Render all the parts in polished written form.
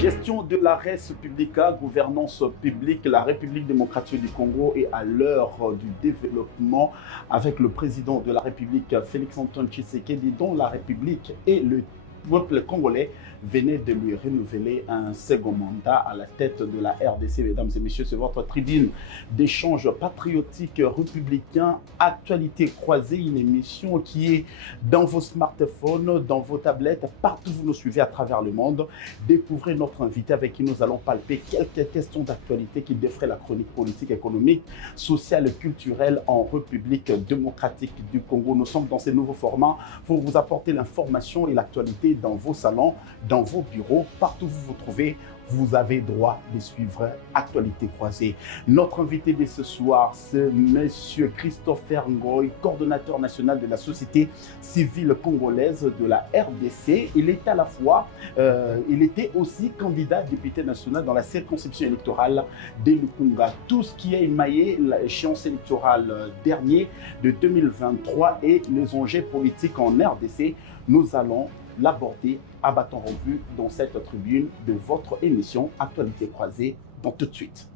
Gestion de la res publica, gouvernance publique, la République démocratique du Congo est à l'heure du développement avec le président de la République, Félix-Antoine Tshisekedi, dont la République et le peuple congolais venait de lui renouveler un second mandat à la tête de la RDC. Mesdames et messieurs, c'est votre tribune d'échange patriotique républicain, actualité croisée, une émission qui est dans vos smartphones, dans vos tablettes, partout où vous nous suivez à travers le monde. Découvrez notre invité avec qui nous allons palper quelques questions d'actualité qui défraient la chronique politique, économique, sociale et culturelle en République démocratique du Congo. Nous sommes dans ces nouveaux formats pour vous apporter l'information et l'actualité dans vos salons, dans vos bureaux, partout où vous vous trouvez. Vous avez droit de suivre Actualité croisée. Notre invité de ce soir, c'est M. Christopher Ngoy, coordonnateur national de la société civile congolaise de la RDC. Il est à la fois, il était aussi candidat député national dans la circonscription électorale de Lukunga. Tout ce qui a émaillé l'échéance électorale dernier de 2023 et les enjeux politiques en RDC, nous allons l'aborder à bâton rompu dans cette tribune de votre émission Actualité croisée. Donc tout de suite.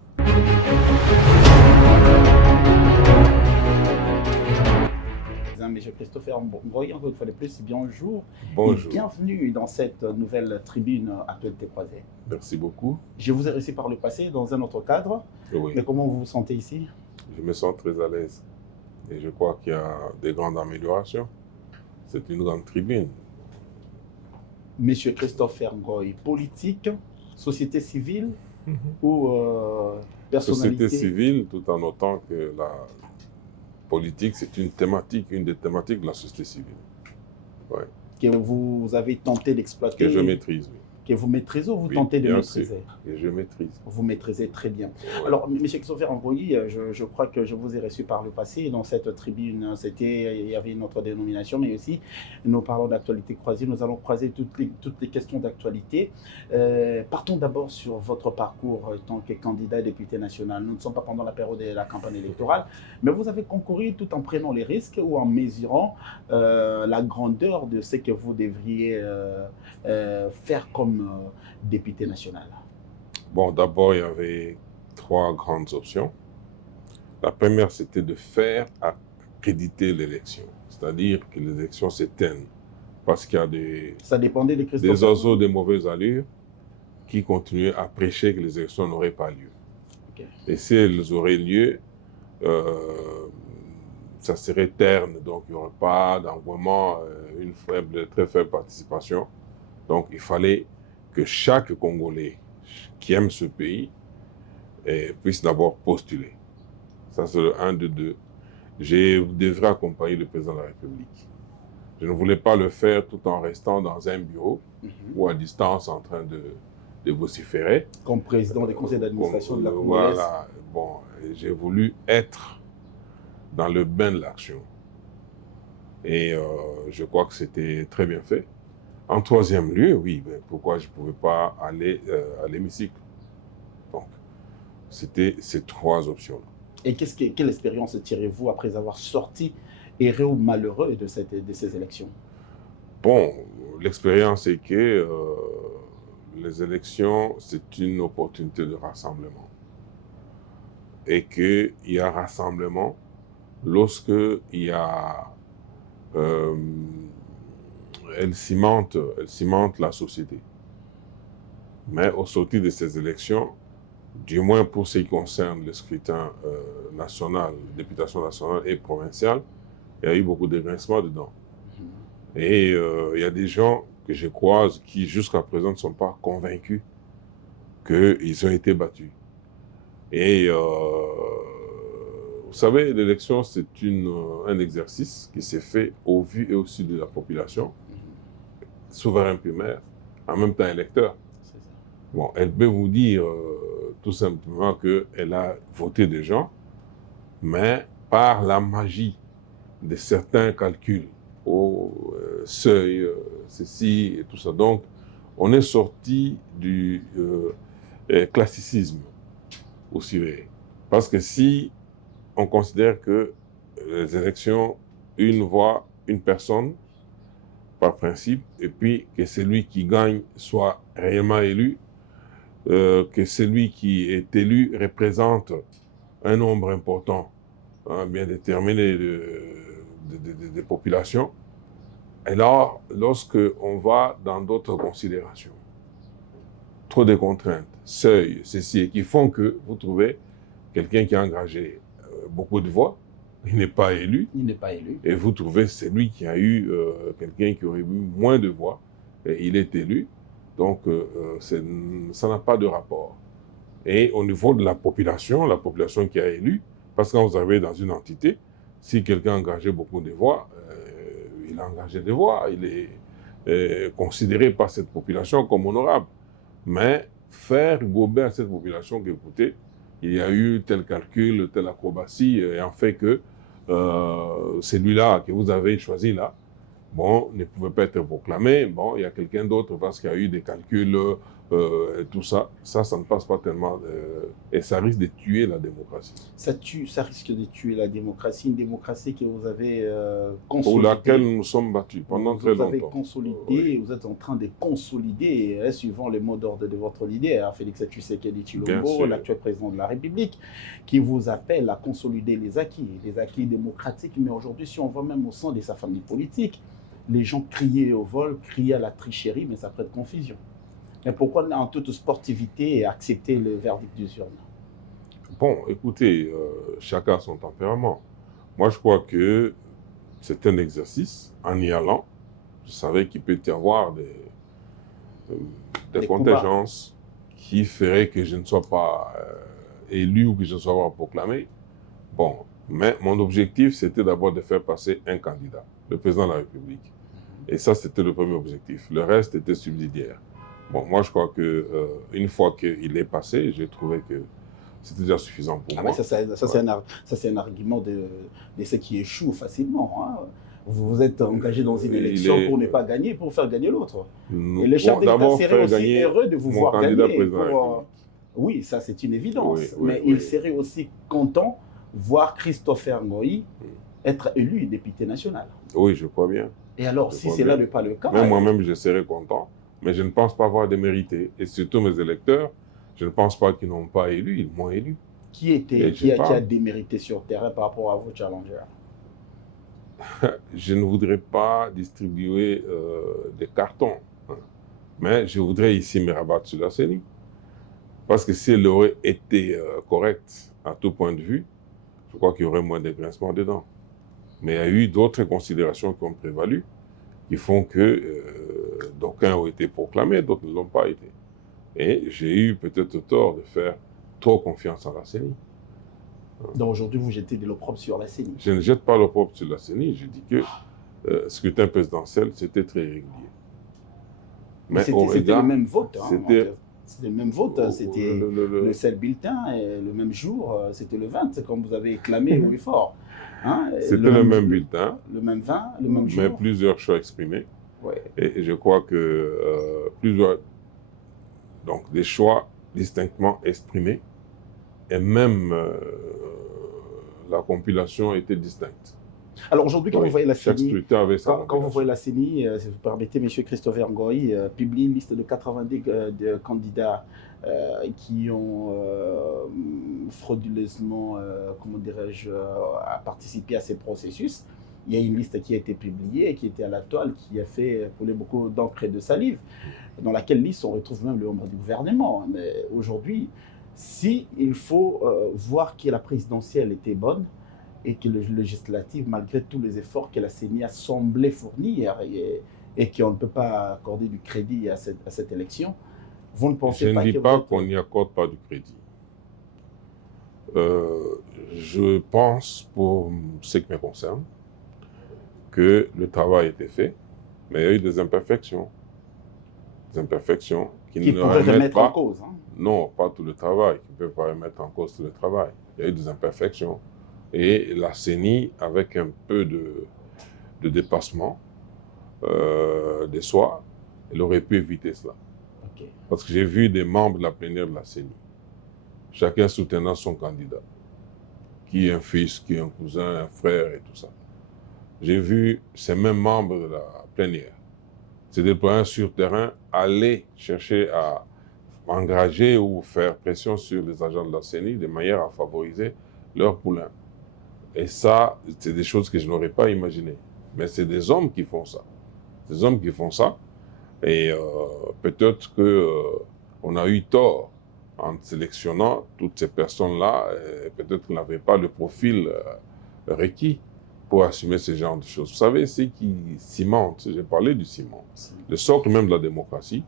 Monsieur Christopher Ngoy, encore une fois de plus, bonjour. Bonjour. Et bienvenue dans cette nouvelle tribune Actualité croisée. Merci beaucoup. Je vous ai reçu par le passé dans un autre cadre. Oui. Mais comment vous vous sentez ici? Je me sens très à l'aise. Et je crois qu'il y a des grandes améliorations. C'est une grande tribune. Monsieur Christopher Ngoy, politique, société civile ou personnalité? Société civile, tout en notant que la politique, c'est une thématique, une des thématiques de la société civile. Ouais. Que vous avez tenté d'exploiter. Que je maîtrise, oui. Que vous maîtrisez ou vous Oui, tentez de bien maîtriser? sûr, que je maîtrise. Vous maîtrisez très bien. Ouais. Alors, M. Christopher Ngoy, je crois que je vous ai reçu par le passé dans cette tribune. Il y avait une autre dénomination, mais aussi nous parlons d'actualité croisée. Nous allons croiser toutes les questions d'actualité. Partons d'abord sur votre parcours en tant que candidat député national. Nous ne sommes pas pendant la période de la campagne électorale, mais vous avez concouru tout en prenant les risques ou en mesurant la grandeur de ce que vous devriez faire comme député national. Bon, d'abord, il y avait trois grandes options. La première, c'était de faire accréditer l'élection, c'est-à-dire que l'élection s'éteigne, parce qu'il y a Ça dépendait de Christopher. des oiseaux de mauvaise allure qui continuaient à prêcher que les élections n'auraient pas lieu. Okay. Et si elles auraient lieu, ça serait terne, donc il n'y aurait pas d'engouement, une très faible participation. Donc il fallait que chaque Congolais qui aime ce pays puisse d'abord postuler. Ça, c'est le 1 de 2. Je devrais accompagner le président de la République. Je ne voulais pas le faire tout en restant dans un bureau ou à distance en train de vociférer. Comme président des conseils d'administration de la Congolaise. Voilà. Bon, j'ai voulu être dans le bain de l'action. Et je crois que c'était très bien fait. En troisième lieu, oui, mais pourquoi je ne pouvais pas aller à l'hémicycle? Donc, c'était ces trois options. Et quelle expérience tirez-vous après avoir sorti heureux ou malheureux de ces élections? Bon, l'expérience est que les élections, c'est une opportunité de rassemblement. Et qu'il y a rassemblement lorsque il y a... elle cimente la société. Mais au sortir de ces élections, du moins pour ce qui concerne le scrutin national, députation nationale et provinciale, il y a eu beaucoup de grincements dedans. Et il y a des gens que je croise qui jusqu'à présent ne sont pas convaincus qu'ils ont été battus. Et vous savez, l'élection, c'est un exercice qui s'est fait au vu et au su de la population, souverain primaire, en même temps électeur. Bon, elle peut vous dire tout simplement qu'elle a voté des gens, mais par la magie de certains calculs, au seuil, ceci et tout ça. Donc, on est sorti du classicisme aussi vrai. Parce que si on considère que les élections, une voix, une personne, par principe, et puis que celui qui gagne soit réellement élu, que celui qui est élu représente un nombre important, bien déterminé de populations. Et là, lorsque on va dans d'autres considérations, trop de contraintes, seuils, ceci, qui font que vous trouvez quelqu'un qui a engagé beaucoup de voix, il n'est pas élu. Il n'est pas élu. Et vous trouvez celui qui a eu quelqu'un qui aurait eu moins de voix, et il est élu. Donc, ça n'a pas de rapport. Et au niveau de la population qui a élu, parce que quand vous arrivez dans une entité, si quelqu'un a engagé beaucoup de voix, il a engagé des voix, il est considéré par cette population comme honorable. Mais faire gober à cette population qu'écoutez, il y a eu tel calcul, telle acrobatie, et en fait que celui-là que vous avez choisi là, bon, ne pouvait pas être proclamé. Bon, il y a quelqu'un d'autre parce qu'il y a eu des calculs, et tout ça. Ça ne passe pas tellement. Et ça risque de tuer la démocratie. Ça risque de tuer la démocratie, une démocratie que vous avez Pour consolidée. laquelle nous nous sommes battus pendant très longtemps. Vous avez consolidé, vous êtes en train de consolider, suivant les mots d'ordre de votre leader, Félix Tshisekedi Tshilombo, l'actuel président de la République, qui vous appelle à consolider les acquis démocratiques. Mais aujourd'hui, si on va même au sein de sa famille politique, les gens criaient au vol, criaient à la tricherie, mais ça prête confusion. Mais pourquoi, en toute sportivité, accepter le verdict du urne? Bon, écoutez, chacun a son tempérament. Moi, je crois que c'est un exercice. En y allant, je savais qu'il peut y avoir des contingences qui feraient que je ne sois pas élu ou que je ne sois pas proclamé. Bon, mais mon objectif, c'était d'abord de faire passer un candidat, le président de la République. Et ça, c'était le premier objectif. Le reste était subsidiaire. Bon, moi, je crois qu'une fois qu'il est passé, j'ai trouvé que c'était déjà suffisant pour moi. Ça, c'est un argument de ceux qui échouent facilement. Hein. Vous vous êtes engagé dans une élection pour ne pas gagner, pour faire gagner l'autre. Et le chef d'État serait aussi heureux de vous voir gagner. Oui, ça, c'est une évidence. Mais il serait aussi content de voir Christopher Ngoï être élu député national. Oui, je crois bien. Et alors, si c'est là pas le cas... Même moi-même, je serais content. Mais je ne pense pas avoir démérité. Et surtout mes électeurs, je ne pense pas qu'ils n'ont pas élu, ils m'ont élu. Qui a démérité sur terrain par rapport à vos challengers? Je ne voudrais pas distribuer des cartons. Hein. Mais je voudrais ici me rabattre sur la CENI. Parce que si elle aurait été correcte à tout point de vue, je crois qu'il y aurait moins de grincements dedans. Mais il y a eu d'autres considérations qui ont prévalu, qui font que d'aucuns ont été proclamés, d'autres ne l'ont pas été. Et j'ai eu peut-être tort de faire trop confiance à la CENI. Donc aujourd'hui, vous jetez de l'opprobre sur la CENI? Je ne jette pas l'opprobre sur la CENI, je dis que le scrutin présidentiel, c'était très régulier. Mais c'était le même vote. C'était le même vote, c'était le seul bulletin, et le même jour, c'était le 20, comme vous avez clamé haut et fort. Hein, c'était le même bulletin, le même 20, le même jour. Mais plusieurs choix exprimés. Ouais. Et je crois que donc des choix distinctement exprimés, et même la compilation était distincte. Alors aujourd'hui, quand vous voyez la CENI, quand vous voyez la CENI, si vous permettez, M. Christopher Ngoï publie une liste de 90 candidats qui ont frauduleusement, comment dirais-je, participé à ces processus. Il y a une liste qui a été publiée et qui était à la toile, qui a fait couler beaucoup d'encre et de salive, dans laquelle liste on retrouve même le membre du gouvernement. Mais aujourd'hui, si il faut voir que la présidentielle était bonne, et que le législatif, malgré tous les efforts que la CENI a semblé fournir et qu'on ne peut pas accorder du crédit à cette élection, vous ne pensez pas que... Je ne dis pas qu'on n'y accorde pas du crédit. Je pense, pour ce qui me concerne, que le travail a été fait, mais il y a eu des imperfections. Des imperfections qui ne pourraient remettre en cause. Hein? Non, pas tout le travail, qui ne peut pas remettre en cause tout le travail. Il y a eu des imperfections. Et la CENI, avec un peu de dépassement de soi, elle aurait pu éviter cela. Okay. Parce que j'ai vu des membres de la plénière de la CENI, chacun soutenant son candidat, qui est un fils, qui est un cousin, un frère et tout ça. J'ai vu ces mêmes membres de la plénière se déployer sur terrain, aller chercher à engager ou faire pression sur les agents de la CENI de manière à favoriser leur poulain. Et ça, c'est des choses que je n'aurais pas imaginées. Mais c'est des hommes qui font ça. Des hommes qui font ça. Et peut-être qu'on a eu tort en sélectionnant toutes ces personnes-là. Peut-être qu'on n'avait pas le profil requis pour assumer ce genre de choses. Vous savez, ce qui cimente, j'ai parlé du ciment, le socle même de la démocratie,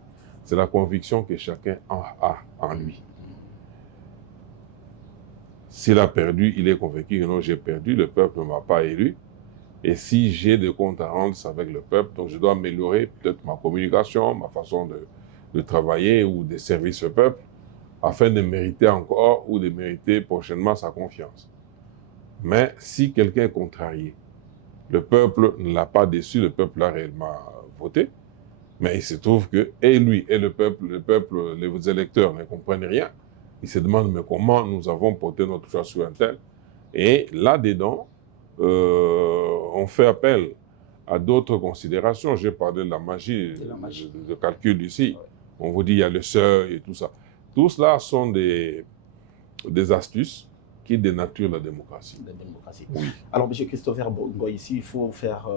c'est la conviction que chacun a en lui. S'il a perdu, il est convaincu que non, j'ai perdu, le peuple ne m'a pas élu. Et si j'ai des comptes à rendre, c'est avec le peuple. Donc je dois améliorer peut-être ma communication, ma façon de travailler ou de servir ce peuple, afin de mériter encore ou de mériter prochainement sa confiance. Mais si quelqu'un est contrarié, le peuple ne l'a pas déçu, le peuple l'a réellement voté, mais il se trouve que et lui et le peuple, les électeurs ne comprennent rien. Ils se demandent mais comment nous avons porté notre choix sur un tel. Et là-dedans, on fait appel à d'autres considérations. J'ai parlé de la magie, de calcul ici. On vous dit il y a le seuil et tout ça. Tout cela sont des astuces qui dénaturent la démocratie. La démocratie. Oui. Alors, M. Christopher Bongo, ici, il faut faire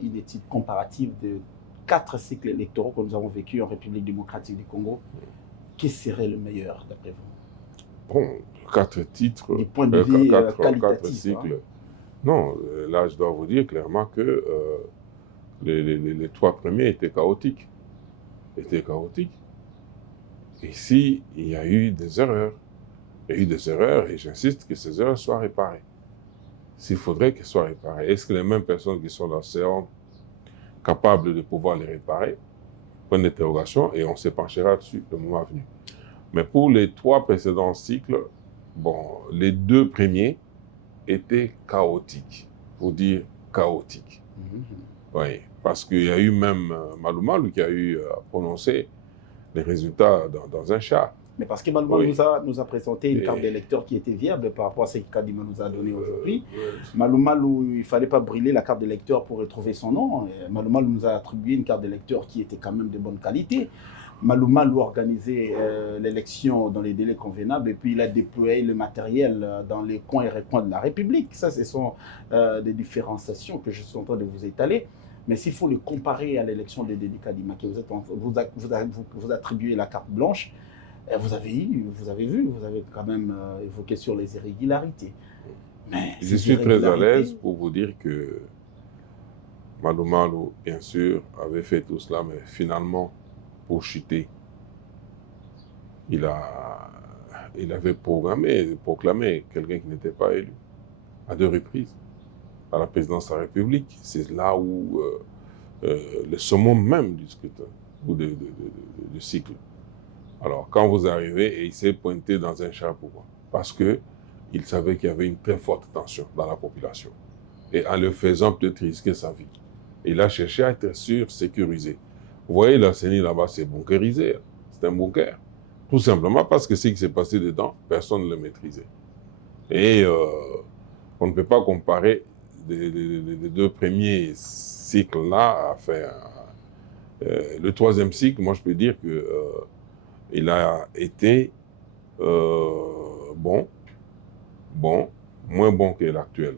une étude comparative de 4 cycles électoraux que nous avons vécus en République démocratique du Congo. Qui serait le meilleur, d'après vous? Bon, 4 titres, du point de vue 4 cycles. Hein? Non, là, je dois vous dire clairement que les 3 premiers étaient chaotiques. Ici, il y a eu des erreurs. Il y a eu des erreurs et j'insiste que ces erreurs soient réparées. S'il faudrait qu'elles soient réparées, est-ce que les mêmes personnes qui sont là seront capables de pouvoir les réparer? Point d'interrogation et on se penchera dessus le moment venu. Mais pour les 3 précédents cycles, bon, les 2 premiers étaient chaotiques, pour dire chaotiques. Oui, parce qu'il y a eu même Malou Malou qui a eu à prononcer les résultats dans un chat. Mais parce que Malou Malou nous a présenté une carte d'électeur qui était viable par rapport à ce que Kadima nous a donné aujourd'hui. Malou Malou, il ne fallait pas brûler la carte d'électeur pour retrouver son nom. Et Malou Malou nous a attribué une carte d'électeur qui était quand même de bonne qualité. Malou Malou a organisé l'élection dans les délais convenables et puis il a déployé le matériel dans les coins et recoins de la République. Ça, ce sont des différenciations que je suis en train de vous étaler. Mais s'il faut le comparer à l'élection de Dédé Kadima, vous attribuez la carte blanche, vous avez vu, vous avez quand même évoqué sur les irrégularités. Mais je suis très à l'aise pour vous dire que Malou Malou, bien sûr, avait fait tout cela, mais finalement, pour chuter, il avait proclamé quelqu'un qui n'était pas élu, à 2 reprises, à la présidence de la République. C'est là où le summum même du scrutin, ou du cycle. Alors, quand vous arrivez, et il s'est pointé dans un char, pourquoi? Parce qu'il savait qu'il y avait une très forte tension dans la population. Et en le faisant, peut-être risquer sa vie. Il a cherché à être sûr, sécurisé. Vous voyez, la CENI là-bas, c'est bunkerisé. C'est un bunker. Tout simplement parce que ce qui s'est passé dedans, personne ne le maîtrisait. Et on ne peut pas comparer les 2 premiers cycles-là. Le 3e cycle, moi, je peux dire que il a été moins bon que l'actuel.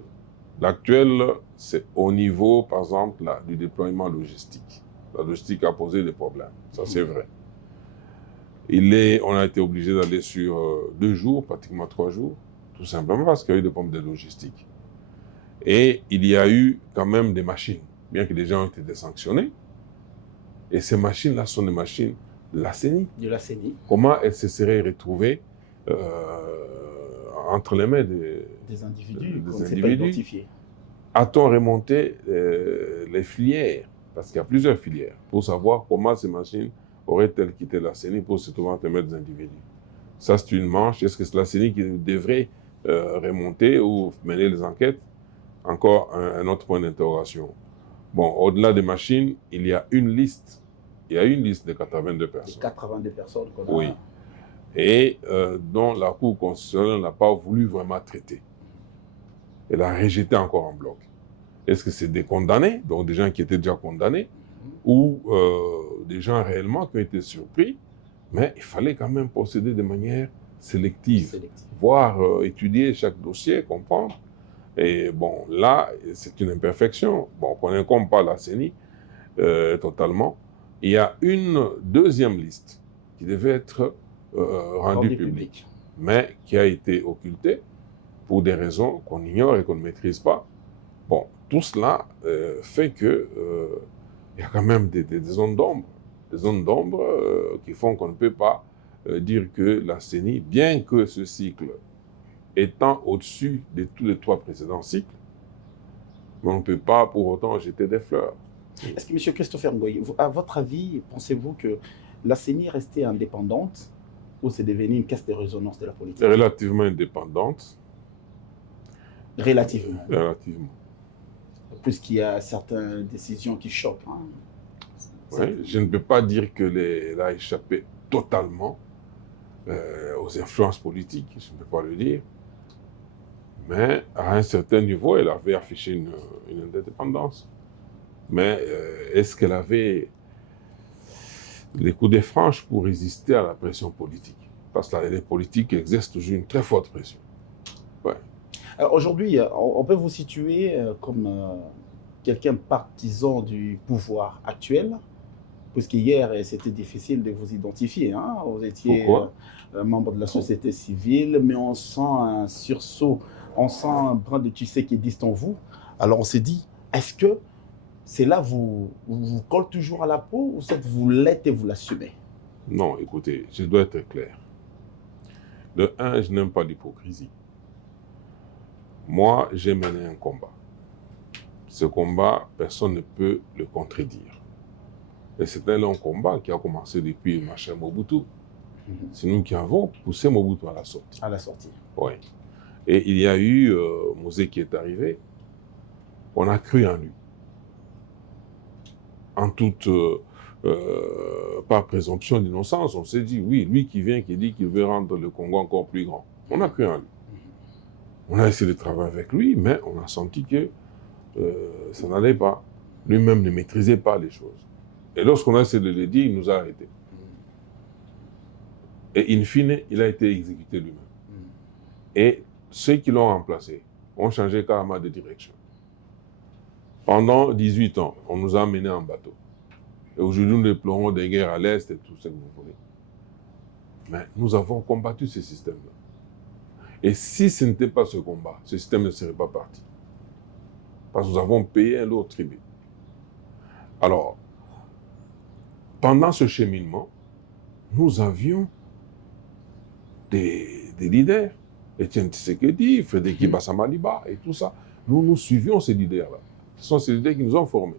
L'actuel, c'est au niveau, par exemple, du déploiement logistique. La logistique a posé des problèmes, ça c'est vrai. On a été obligé d'aller sur 2 jours, pratiquement 3 jours, tout simplement parce qu'il y a eu des problèmes de logistique. Et il y a eu quand même des machines, bien que les gens ont été sanctionnés. Et ces machines-là sont des machines de la CENI. De la CENI. Comment elles se seraient retrouvées entre les mains des individus qu'on ne sait pas identifier? A-t-on remonté les filières? Parce qu'il y a plusieurs filières, pour savoir comment ces machines auraient-elles quitté la CENI pour se trouver entre les mains des individus. Ça, c'est une manche. Est-ce que c'est la CENI qui devrait remonter ou mener les enquêtes? Encore un autre point d'interrogation. Bon, au-delà des machines, il y a une liste. Il y a une liste de 82 personnes. De 82 personnes qu'on a. Oui. Et dont la Cour constitutionnelle n'a pas voulu vraiment traiter. Elle a rejeté encore en bloc. Est-ce que c'est des condamnés, donc des gens qui étaient déjà condamnés, ou des gens réellement qui ont été surpris Mais il fallait quand même procéder de manière sélective, Sélectif. voire étudier chaque dossier, comprendre. Et bon, là, c'est une imperfection. Bon, on ne compte pas la CENI totalement. Il y a une deuxième liste qui devait être rendue publique, mais qui a été occultée pour des raisons qu'on ignore et qu'on ne maîtrise pas. Bon, tout cela fait que il y a quand même des zones d'ombre. Des zones d'ombre qui font qu'on ne peut pas dire que la CENI, bien que ce cycle étant au-dessus de tous les 3 précédents cycles, on ne peut pas pour autant jeter des fleurs. Est-ce que, M. Christopher Ngoyi, à votre avis, pensez-vous que la CENI est restée indépendante ou c'est devenu une caisse de résonance de la politique? Relativement indépendante. Relativement. Relativement. Puisqu'il y a certaines décisions qui choquent. Hein. Ouais, je ne peux pas dire qu'elle a échappé totalement aux influences politiques, je ne peux pas le dire. Mais à un certain niveau, elle avait affiché une indépendance. Mais est-ce qu'elle avait les coups de franche pour résister à la pression politique? Parce que les politiques exercent toujours une très forte pression. Ouais. Aujourd'hui, on peut vous situer comme quelqu'un partisan du pouvoir actuel, puisqu'hier, c'était difficile de vous identifier. Hein? Vous étiez membre de la société civile, mais on sent un sursaut, on sent un brin de tshisekédiste en vous. Alors on s'est dit, est-ce que c'est là vous colle toujours à la peau ou c'est vous l'êtes et vous l'assumez? Non, écoutez, je dois être clair. De un, je n'aime pas l'hypocrisie. Moi, j'ai mené un combat. Ce combat, personne ne peut le contredire. Et c'est un long combat qui a commencé depuis ma chère Mobutu. C'est nous qui avons poussé Mobutu à la sortie. À la sortie. Oui. Et il y a eu Mosé qui est arrivé. On a cru en lui. En toute, par présomption d'innocence, on s'est dit, oui, lui qui vient, qui dit qu'il veut rendre le Congo encore plus grand. On a cru en lui. On a essayé de travailler avec lui, mais on a senti que ça n'allait pas. Lui-même ne maîtrisait pas les choses. Et lorsqu'on a essayé de le dire, il nous a arrêtés. Et in fine, il a été exécuté lui-même. Et ceux qui l'ont remplacé ont changé carrément de direction. Pendant 18 ans, on nous a menés en bateau. Et aujourd'hui, nous déplorons des guerres à l'Est et tout ce que vous voulez. Mais nous avons combattu ce système-là. Et si ce n'était pas ce combat, ce système ne serait pas parti. Parce que nous avons payé un lourd tribut. Alors, pendant ce cheminement, nous avions des leaders. Etienne Tshisekedi, Frédéric Ibassa-Maliba et tout ça. Nous suivions ces leaders-là. Ce sont ces leaders qui nous ont formés.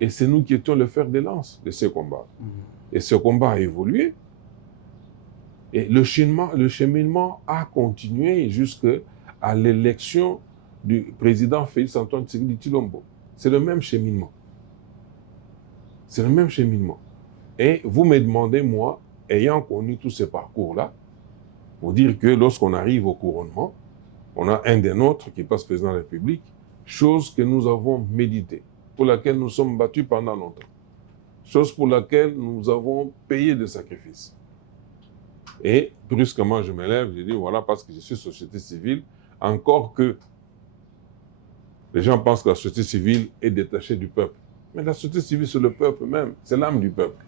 Et c'est nous qui étions le fer de lance de ce combat. Et ce combat a évolué. Et le cheminement a continué jusqu'à l'élection du président Félix-Antoine Tshisekedi Tshilombo. C'est le même cheminement. C'est le même cheminement. Et vous me demandez, moi, ayant connu tous ces parcours-là, pour dire que lorsqu'on arrive au couronnement, on a un des nôtres qui passe président de la République, chose que nous avons méditée, pour laquelle nous sommes battus pendant longtemps, chose pour laquelle nous avons payé des sacrifices. Et brusquement, je me lève, je dis, voilà, parce que je suis société civile, encore que les gens pensent que la société civile est détachée du peuple. Mais la société civile, c'est le peuple même, c'est l'âme du peuple.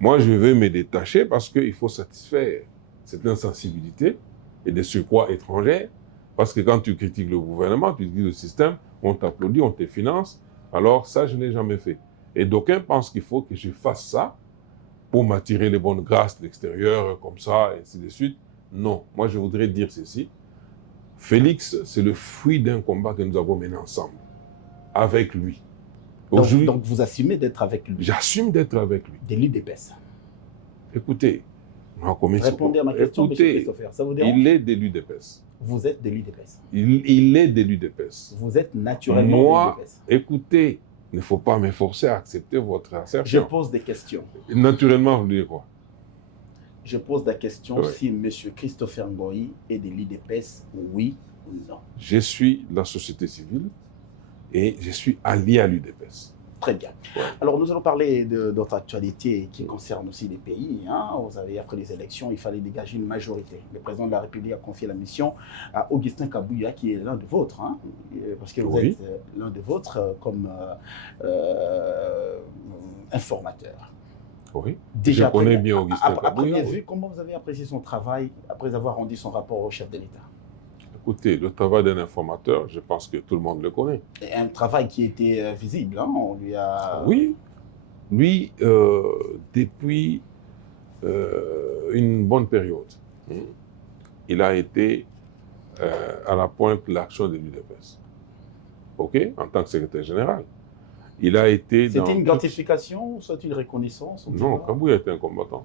Moi, je veux me détacher parce qu'il faut satisfaire cette insensibilité et des surcroît étrangères. Parce que quand tu critiques le gouvernement, tu dis le système, on t'applaudit, on te finance. Alors ça, je n'ai jamais fait. Et d'aucuns pensent qu'il faut que je fasse ça pour m'attirer les bonnes grâces de l'extérieur, comme ça, et ainsi de suite. Non, moi je voudrais dire ceci. Félix, c'est le fruit d'un combat que nous avons mené ensemble, avec lui. Donc vous assumez d'être avec lui? J'assume d'être avec lui. De l'UDPS. Écoutez, répondez à ma question, M. Christopher. Ça vous dérange? Il est de l'UDPS. Vous êtes de l'UDPS. Il est de l'UDPS. Vous êtes naturellement de l'UDPS. Écoutez, il ne faut pas me forcer à accepter votre assertion. Je pose des questions. Naturellement, vous dites quoi? Je pose la question si M. Christopher Ngoyi est de l'UDPS, oui ou non. Je suis la société civile et je suis allié à l'UDPS. Très bien. Ouais. Alors, nous allons parler de notre actualité qui concerne aussi les pays. Hein. Vous avez, après les élections, il fallait dégager une majorité. Le président de la République a confié la mission à Augustin Kabouya, qui est l'un de vôtres, hein, parce que vous Oui. êtes l'un de vôtres comme informateur. Oui. Déjà, Je connais bien Augustin à Kabouya. première Oui. vue, comment vous avez apprécié son travail après avoir rendu son rapport au chef de l'État? Écoutez, le travail d'un informateur, je pense que tout le monde le connaît. Et un travail qui était visible, hein, on lui a... Oui. Lui, depuis une bonne période, il a été à la pointe de l'action de l'UDPS. OK? En tant que secrétaire général. Il a été dans... C'était une gratification, soit une reconnaissance? Non, Kabouya était un combattant.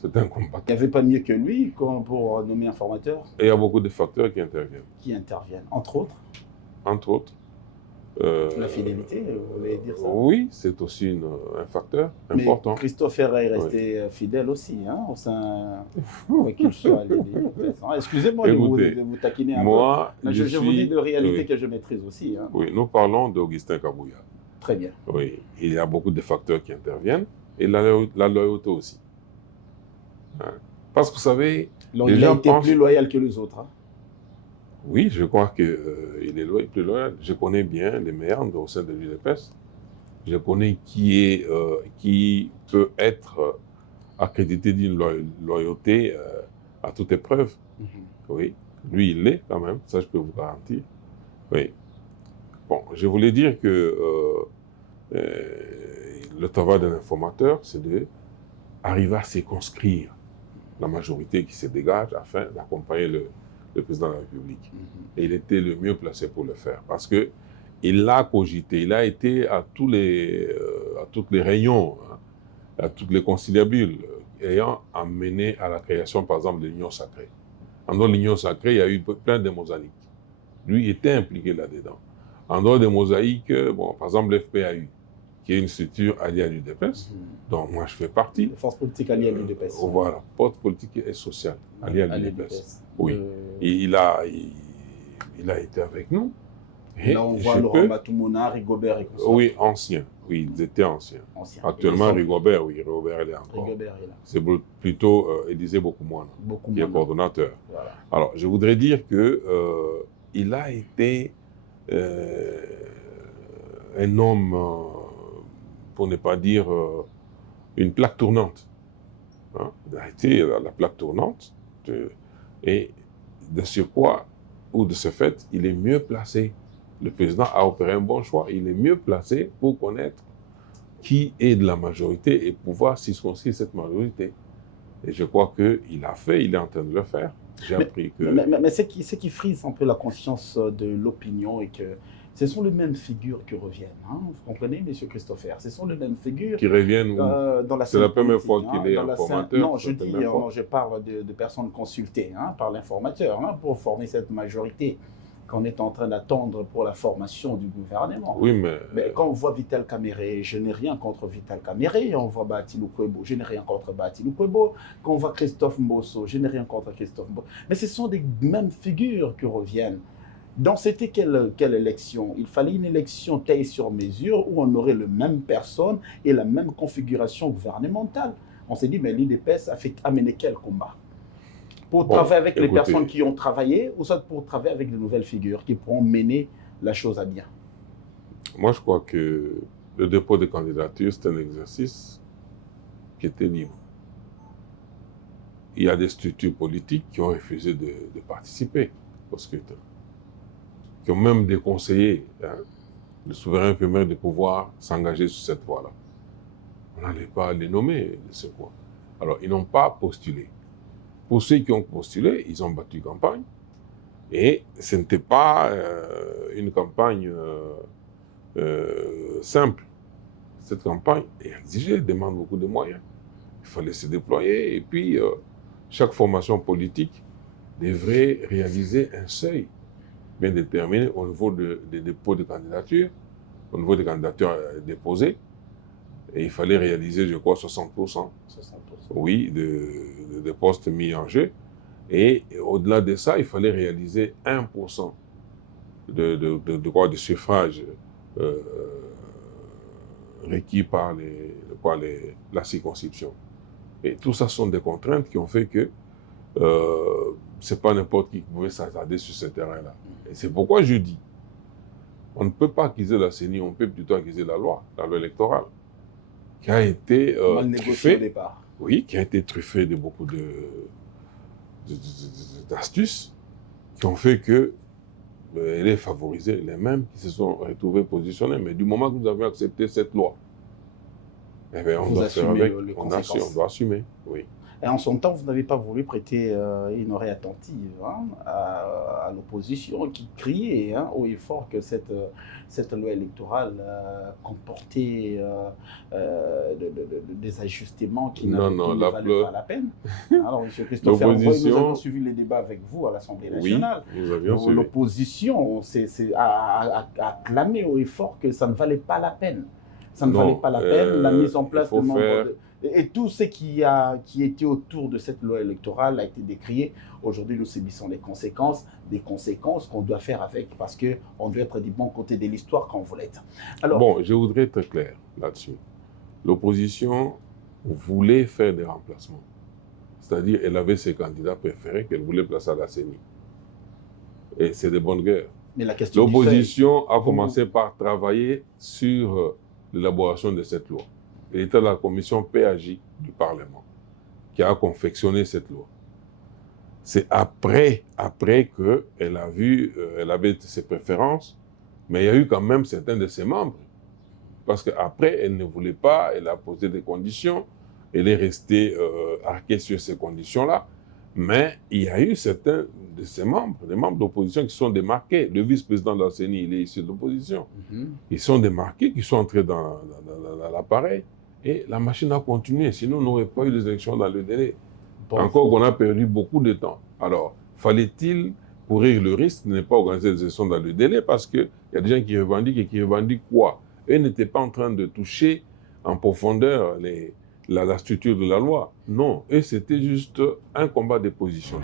C'était un combattant. Il n'y avait pas mieux que lui pour nommer informateur Et il y a beaucoup de facteurs qui interviennent. qui interviennent, entre autres. Entre autres... La fidélité, vous voulez dire ça? Oui, c'est aussi un facteur Mais important. Christophe Ferrer est resté fidèle aussi, hein, au sein, qu'il soit à l'UDPS. Excusez-moi Écoutez, de vous taquiner un moi, peu. Mais je vous dis de réalité oui. que je maîtrise aussi. Hein. Oui, nous parlons d'Augustin Kabouya. Très bien. Oui, il y a beaucoup de facteurs qui interviennent et la loyauté aussi. Hein. Parce que vous savez, Donc, les il a gens été pensent... plus loyal que les autres. Hein. Oui, je crois qu'il est plus loyal. Je connais bien les méandres au sein de l'UDPS. Je connais qui peut être accrédité d'une loyauté à toute épreuve. Oui, lui, il l'est quand même, ça je peux vous garantir. Oui. Bon, je voulais dire que le travail d'un informateur, c'est d'arriver à circonscrire la majorité qui se dégage afin d'accompagner le président de la République. Et il était le mieux placé pour le faire parce que il l'a cogité, il a été à toutes les réunions, hein, à toutes les conciliabules, ayant amené à la création, par exemple, de l'Union sacrée. En dehors de l'Union sacrée, il y a eu plein de mosaïques. Lui était impliqué là-dedans. En dehors des mosaïques, bon, par exemple, l'FPAU, qui est une structure alliée à l'UDPS, dont moi je fais partie. Les forces politiques alliées à l'UDPS. Voilà, porte politique et sociale alliée à l'UDPS. Oui. Et il a été avec nous. Et là, on voit Laurent Matoumona, Rigobert et tout ça. Oui, anciens. Oui, ils étaient anciens. Actuellement, Rigobert, oui, Rigobert, il est encore. Rigobert est là. C'est plutôt Élisée Bokoumouana, qui est coordonnateur. Voilà. Alors, je voudrais dire que il a été un homme, pour ne pas dire une plaque tournante. Hein? Il a été la plaque tournante. Et de ce quoi, ou de ce fait, il est mieux placé. Le président a opéré un bon choix. Il est mieux placé pour connaître qui est de la majorité et pouvoir circonscrire cette majorité. Et je crois qu'il a fait, il est en train de le faire. J'ai appris que... Mais ce qui frise un peu la conscience de l'opinion et que ce sont les mêmes figures qui reviennent. Hein. Vous comprenez, M. Christopher? Ce sont les mêmes figures qui reviennent dans la c'est la première fois qu'il est informateur. Non, je parle de personnes consultées par l'informateur pour former cette majorité qu'on est en train d'attendre pour la formation du gouvernement. Oui, mais quand on voit Vital Kamerhe, je n'ai rien contre Vital Kamerhe. On voit Bahati Lukwebo, je n'ai rien contre Bahati Lukwebo. Quand on voit Christophe Mbosso, je n'ai rien contre Christophe Mbosso. Mais ce sont des mêmes figures qui reviennent. Donc, c'était quelle élection? Il fallait une élection taille sur mesure où on aurait les mêmes personnes et la même configuration gouvernementale. On s'est dit, mais l'UDPS a mené quel combat? Pour travailler avec les personnes qui ont travaillé ou soit pour travailler avec de nouvelles figures qui pourront mener la chose à bien? Moi, je crois que le dépôt de candidature, c'est un exercice qui était libre. Il y a des structures politiques qui ont refusé de participer au scrutin, qui ont même déconseillé le souverain primaire de pouvoir s'engager sur cette voie-là. On n'allait pas les nommer de ce quoi. Alors, ils n'ont pas postulé. Pour ceux qui ont postulé, ils ont battu campagne. Et ce n'était pas une campagne simple. Cette campagne est exigée, demande beaucoup de moyens. Il fallait se déployer. Et puis, chaque formation politique devrait réaliser un seuil bien déterminé au niveau des dépôts de candidature, au niveau des candidatures déposées. Et il fallait réaliser, je crois, 60%. 60%. Oui, de postes mis en jeu. Et au-delà de ça, il fallait réaliser 1% de suffrages requis par la circonscription. Et tout ça sont des contraintes qui ont fait que c'est pas n'importe qui pouvait s'attarder sur ce terrain-là. Et c'est pourquoi je dis, on ne peut pas accuser la CENI, on peut plutôt accuser la loi électorale, qui a été mal négociée au départ. Oui, qui a été truffée de beaucoup d'astuces qui ont fait que elle est favorisée les mêmes qui se sont retrouvés positionnés. Mais du moment que nous avons accepté cette loi, eh bien, on doit faire avec, on doit assumer, oui. Et en son temps, vous n'avez pas voulu prêter une oreille attentive à l'opposition qui criait haut et fort que cette loi électorale comportait des ajustements qui ne valaient pas la peine. Alors, M. Christopher Mboye, nous avons suivi les débats avec vous à l'Assemblée nationale. Oui, nous avions suivi. L'opposition a clamé haut et fort que ça ne valait pas la peine. Ça ne valait pas la peine, la mise en place de membres et tout ce qui était autour de cette loi électorale a été décrié. Aujourd'hui, nous subissons les conséquences, des conséquences qu'on doit faire avec, parce qu'on doit être du bon côté de l'histoire quand vous l'êtes. Alors, bon, je voudrais être clair là-dessus. L'opposition voulait faire des remplacements. C'est-à-dire, elle avait ses candidats préférés qu'elle voulait placer à la CENI. Et c'est de bonne guerre. Mais la question l'opposition a commencé par travailler sur l'élaboration de cette loi. Il était la commission PAJ du Parlement qui a confectionné cette loi. C'est après qu'elle a vu, elle avait ses préférences, mais il y a eu quand même certains de ses membres. Parce qu'après, elle ne voulait pas, elle a posé des conditions, elle est restée arquée sur ces conditions-là, mais il y a eu certains de ses membres, des membres d'opposition qui sont démarqués. Le vice-président de la CENI, il est issu de l'opposition. Ils sont démarqués, qui sont entrés dans l'appareil. Et la machine a continué, sinon on n'aurait pas eu les élections dans le délai. Bon. Encore qu'on a perdu beaucoup de temps. Alors, fallait-il courir le risque de ne pas organiser les élections dans le délai, parce qu'il y a des gens qui revendiquent, et qui revendiquent quoi? Eux n'étaient pas en train de toucher en profondeur la structure de la loi. Non, eux c'était juste un combat de position.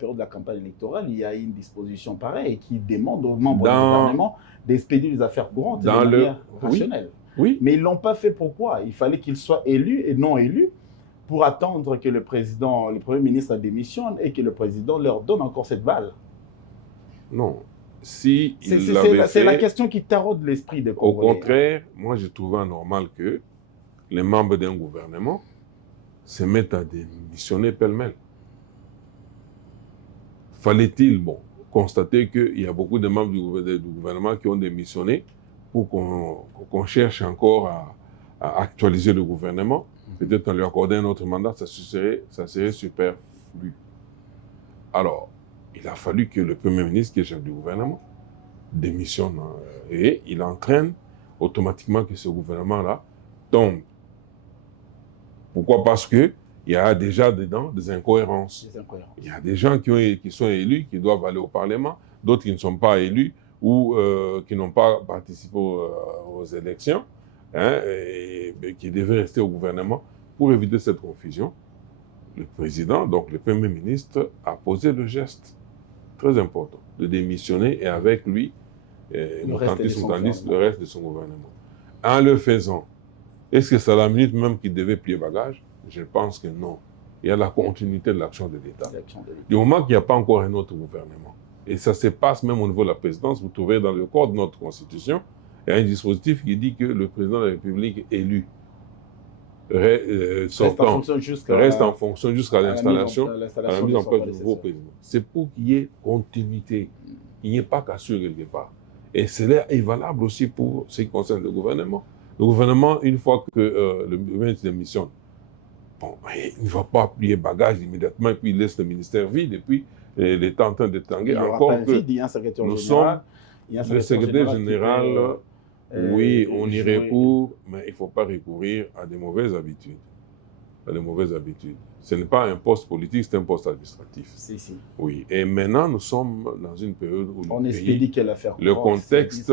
De la campagne électorale, il y a une disposition pareille qui demande aux membres du gouvernement d'expédier les affaires courantes de manière rationnelle. Oui. Mais ils ne l'ont pas fait. Pourquoi? Il fallait qu'ils soient élus et non élus pour attendre que le Premier ministre démissionne et que le président leur donne encore cette balle. Non. Si c'est la question qui taraude l'esprit des Congolais. Au contraire, moi je trouvais anormal que les membres d'un gouvernement se mettent à démissionner pêle-mêle. Fallait-il constater qu'il y a beaucoup de membres du gouvernement qui ont démissionné pour qu'on cherche encore à actualiser le gouvernement? Peut-être qu'on lui accordait un autre mandat, ça serait superflu. Alors, il a fallu que le Premier ministre, qui est chef du gouvernement, démissionne et il entraîne automatiquement que ce gouvernement-là tombe. Pourquoi? Parce que il y a déjà dedans des incohérences. Il y a des gens qui sont élus, qui doivent aller au Parlement, d'autres qui ne sont pas élus ou qui n'ont pas participé aux élections, et qui devaient rester au gouvernement. Pour éviter cette confusion, le président, donc le Premier ministre, a posé le geste très important de démissionner et avec lui, le reste de son gouvernement. En le faisant, est-ce que c'est à la minute même qu'il devait plier bagage? Je pense que non. Il y a la continuité de l'action de l'État. Du moment qu'il n'y a pas encore un autre gouvernement, et ça se passe même au niveau de la présidence, vous trouverez dans le code de notre Constitution, il y a un dispositif qui dit que le président de la République élu reste en fonction jusqu'à l'installation, à la mise en place du nouveau président. C'est pour qu'il y ait continuité. Il n'y ait pas cassure quelque part. Et cela est valable aussi pour ce qui concerne le gouvernement. Le gouvernement, une fois que le ministre démissionne, il ne va pas plier bagage immédiatement et puis il laisse le ministère vide et puis l'État en train de tanguer. Encore que nous sommes le secrétaire général, oui, on y recourt, mais il ne faut pas recourir à des mauvaises habitudes. Ce n'est pas un poste politique, c'est un poste administratif. Si. Oui, et maintenant nous sommes dans une période où on expédie quelle affaire courante, le contexte,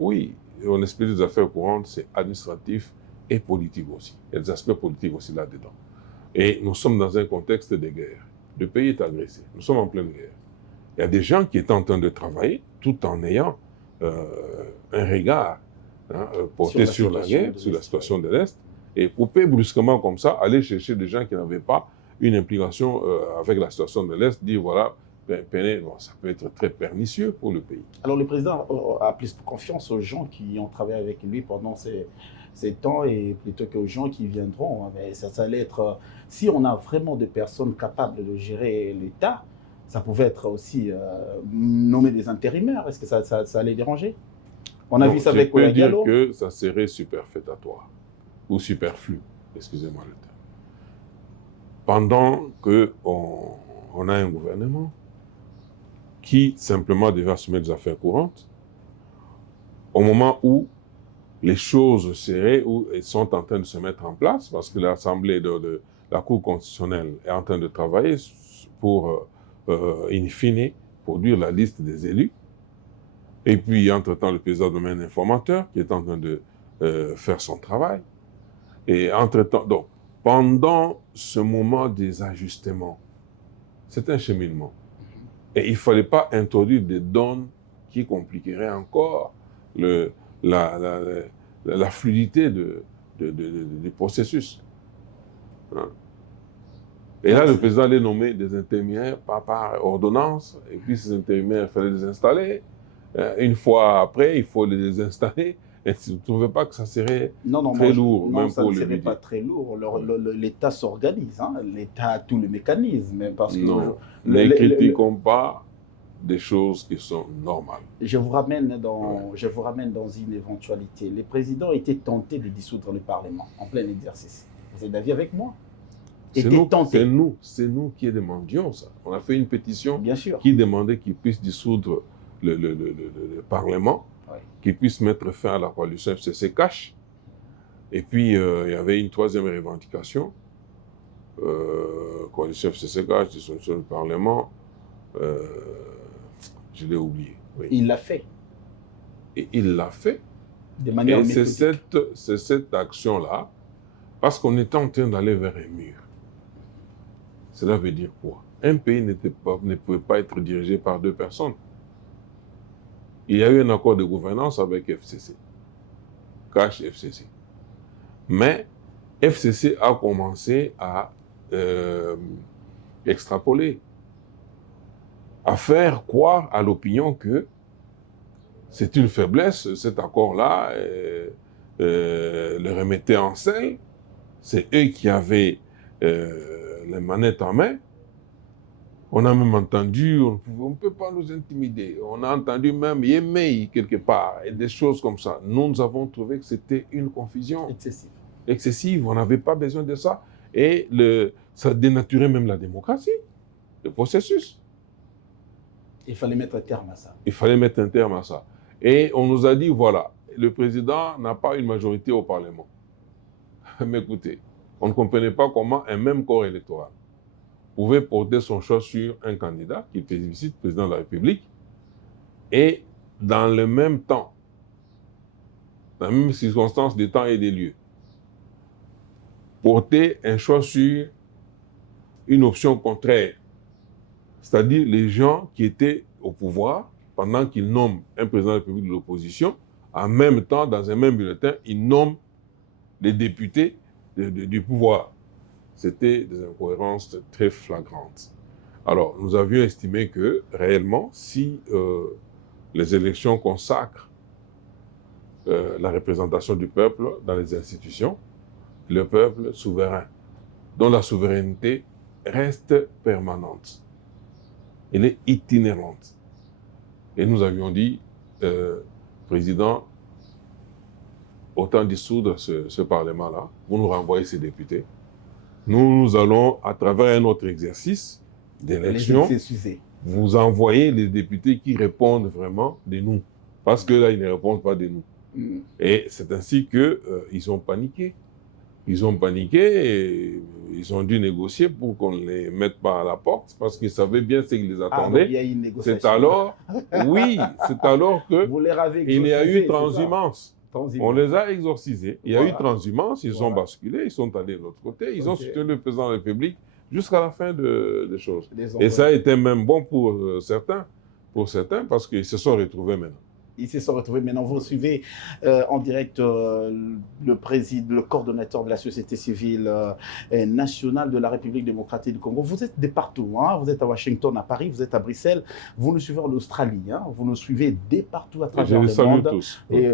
oui, on expédie des affaires courantes, c'est administratif et politique aussi. Il y a des aspects politiques aussi là-dedans. Et nous sommes dans un contexte de guerre. Le pays est agressé. Nous sommes en pleine guerre. Il y a des gens qui étaient en train de travailler tout en ayant un regard porté sur la guerre, sur la situation de l'Est, et couper brusquement comme ça, aller chercher des gens qui n'avaient pas une implication avec la situation de l'Est, dire voilà, bon, ça peut être très pernicieux pour le pays. Alors le président a plus confiance aux gens qui ont travaillé avec lui pendant ces temps et plutôt qu'aux gens qui viendront. Mais ça allait être, si on a vraiment des personnes capables de gérer l'État, ça pouvait être aussi nommer des intérimaires. Est-ce que ça allait déranger? On a vu ça avec Diallo. Je peux Diallo. dire que ça serait superfétatoire ou superflu, excusez-moi le terme. Pendant qu'on a un gouvernement qui simplement devait assumer des affaires courantes, au moment où les choses seraient, où elles sont en train de se mettre en place, parce que l'Assemblée de la Cour constitutionnelle est en train de travailler pour, in fine, produire la liste des élus. Et puis, entre-temps, le président demande un informateur qui est en train de faire son travail. Et entre-temps, donc, pendant ce moment des ajustements, c'est un cheminement. Et il ne fallait pas introduire des donnes qui compliqueraient encore la fluidité du processus. Hein? Et là, le président allait nommer des intérimaires par ordonnance, et puis ces intérimaires, il fallait les installer. Une fois après, il faut les désinstaller. Et vous ne trouvez pas que ça serait très lourd, non, même ça pour ne le serait budget? pas très lourd. L'État s'organise, hein. L'État a tous les mécanismes. Parce que non, ne critiquons pas des choses qui sont normales. Je vous ramène dans une éventualité. Les présidents étaient tentés de dissoudre le Parlement en plein exercice. Vous êtes d'avis avec moi? C'est nous qui demandions ça. On a fait une pétition qui demandait qu'ils puissent dissoudre le Parlement, oui, qu'ils puissent mettre fin à la coalition FCC-Cash. Et puis, il y avait une troisième revendication, coalition FCC-Cash, dissolution du Parlement, je l'ai oublié. Oui. Il l'a fait. Et il l'a fait. De manière méthodique. C'est cette action-là, parce qu'on était en train d'aller vers un mur. Cela veut dire quoi? Un pays ne pouvait pas être dirigé par deux personnes. Il y a eu un accord de gouvernance avec FCC, Cash FCC. Mais FCC a commencé à extrapoler, à faire croire à l'opinion que c'est une faiblesse, cet accord-là le remettait en selle. C'est eux qui avaient les manettes en main. On a même entendu, on ne peut pas nous intimider. On a entendu même Yémei quelque part, et des choses comme ça. Nous avons trouvé que c'était une confusion excessive. On n'avait pas besoin de ça. Et ça dénaturait même la démocratie, le processus. Il fallait mettre un terme à ça. Il fallait mettre un terme à ça. Et on nous a dit, voilà, le président n'a pas une majorité au Parlement. Mais écoutez, on ne comprenait pas comment un même corps électoral pouvait porter son choix sur un candidat qui était ici, président de la République, et dans le même temps, dans la même circonstance des temps et des lieux, porter un choix sur une option contraire. C'est-à-dire les gens qui étaient au pouvoir, pendant qu'ils nomment un président de la République de l'opposition, en même temps, dans un même bulletin, ils nomment les députés du pouvoir. C'était des incohérences très flagrantes. Alors, nous avions estimé que, réellement, si les élections consacrent la représentation du peuple dans les institutions, le peuple souverain, dont la souveraineté reste permanente. Elle est itinérante. Et nous avions dit, Président, autant dissoudre ce Parlement-là, vous nous renvoyez ces députés. Nous allons, à travers un autre exercice d'élection, vous envoyer les députés qui répondent vraiment de nous. Parce que là, ils ne répondent pas de nous. Et c'est ainsi qu'ils ont paniqué. Ils ont paniqué et ils ont dû négocier pour qu'on ne les mette pas à la porte parce qu'ils savaient bien ce qui les attendait. C'est alors, oui, c'est alors qu'il y a eu transhumance. On les a exorcisés. Il y a eu transhumance, ils ont Voilà. basculé, ils sont allés de l'autre côté, ils ont Ok. soutenu le président de la République jusqu'à la fin des choses. Des Et ça a emplois. été même bon pour certains parce qu'ils se sont retrouvés maintenant. Ils se sont retrouvés. Maintenant, vous suivez en direct le coordonnateur de la société civile nationale de la République démocratique du Congo. Vous êtes de partout. Hein? Vous êtes à Washington, à Paris, vous êtes à Bruxelles. Vous nous suivez en Australie. Hein? Vous nous suivez de partout à travers le monde. Tous. Et